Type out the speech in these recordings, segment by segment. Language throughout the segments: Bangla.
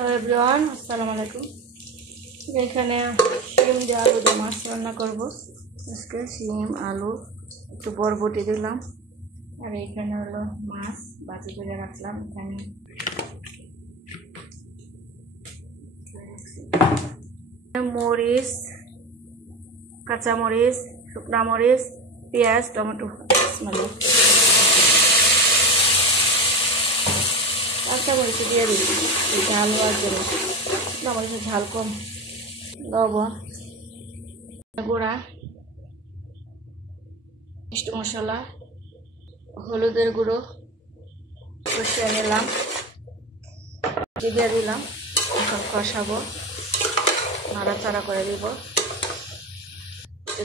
হ্যালো এভরিওয়ান, আসসালামু আলাইকুম। এখানে শিম দিয়ে আলু দিয়ে মাছ রান্না করবো আজকে। শিম আলু একটু বরবটি দিলাম, আর এখানে হলো মাছ বাজি করে রাখলাম। এখানে মরিচ, কাঁচামরিচ, শুকনা মরিচ, পেঁয়াজ, টমেটো, কাঁচামরিচ দিয়ে দিচ্ছি ঝাল হওয়ার জন্য। শুকনা মরিচের ঝাল কম। লবণ, গুঁড়া, মিষ্টি মশলা, হলুদের গুঁড়ো কষিয়ে নিলাম, দিয়ে দিলাম। এখন কষাবো, নাড়াচাড়া করে দিব।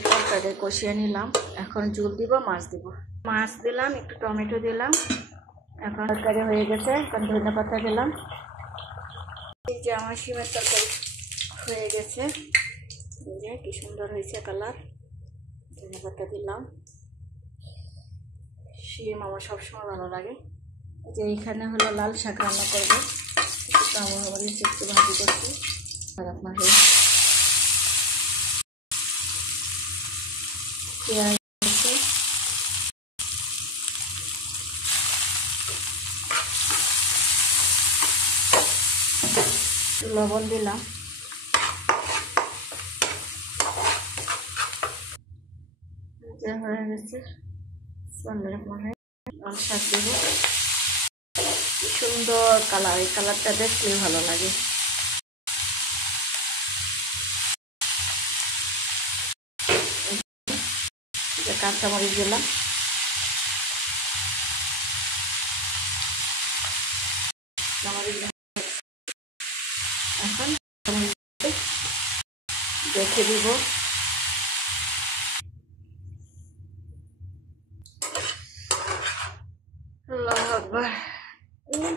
তরকারি কষিয়ে নিলাম, এখন ঝোল দিব, মাছ দিব। মাছ দিলাম, একটু টমেটো দিলাম। এখন তরকারি হয়ে গেছে, এখন ধনে পাতা দিলাম। এই যে আমার শিমের তরকারি হয়ে গেছে, এই যে কি সুন্দর হয়েছে কালার। ধনে পাতা দিলাম। শিম আমার সবসময় ভালো লাগে। যে এইখানে হলো লাল শাক রান্না করবো, একটু ভাজি করছি। খারাপ মাসে পেঁয়াজ আছে, লবণ দিলাম। হয়ে গেছে, লাল শাক দেবো। সুন্দর কালার, এই কালারটা দেখলে ভালো লাগে। কাঁচামরিচ দিলাম, এখন দেখে দিব।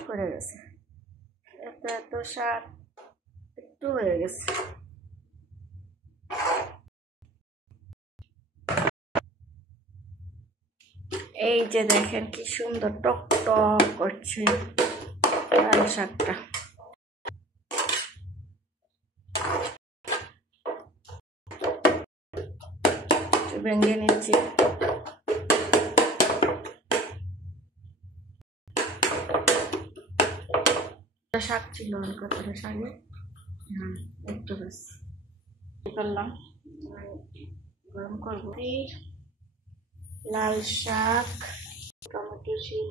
করে গেছে, এত শাক একটু হয়ে গেছে। এই যে দেখেন কি সুন্দর টক টক করছে লাল শাকটা। ভেঙে নিচ্ছি। শাক ছিল হালকা করে, শাকে একটু বেশ করলাম। গরম করবো লাল শাক, টমেটো, শিম,